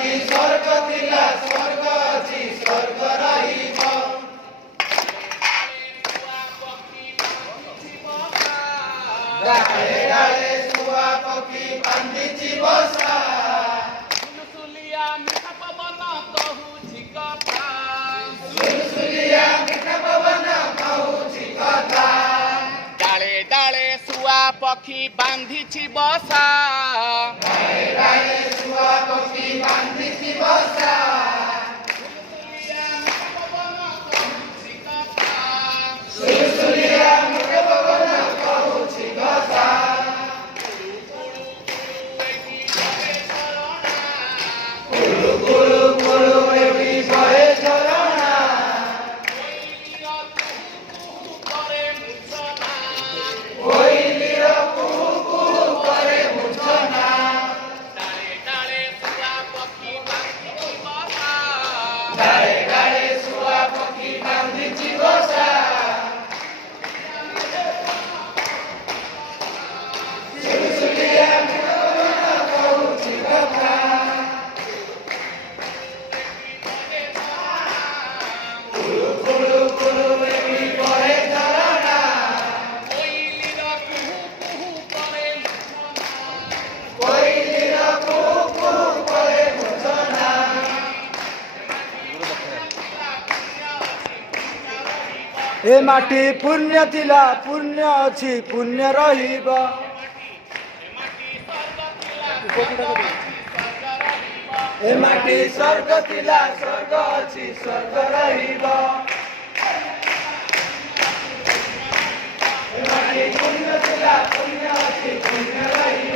माटी स्वर्ग थिला स्वर्ग अछि स्वर्ग रहिब डाले डाले सुआ पक्षी बांधिछि बसा सुलसुलिया मीठा पवन कहूछि कथा सुलसुलिया मीठा पवन कहूछि कथा डाले डाले सुआ पक्षी बांधिछि बसा डाले डाले सुआ पक्षी बांधिछि बसा सुलसुलिया मीठा पवन कहूछि कथा कुलु कुलु कुलु एठी बहे झरणा कोइलीर कुहू कुहू करे मूर्छना डाले डाले सुआ पक्षी बांधिछि बसा डाले डाले सुआ पक्षी बांधिछि बसा सुलसुलिया मीठा पवन कहूछि कथा कुलु कुलु कुलु एठी बहे झरणा कोइलीर कुहू कुहू करे मूर्छना कोइलीर कुहू कुहू करे मूर्छना ए माटी पुण्य थिला पुण्य अछि पुण्य रहिब ए माटी स्वर्ग थिला स्वर्ग अछि स्वर्ग रहिब ए माटी पुण्य थिला पुण्य अछि पुण्य रहिब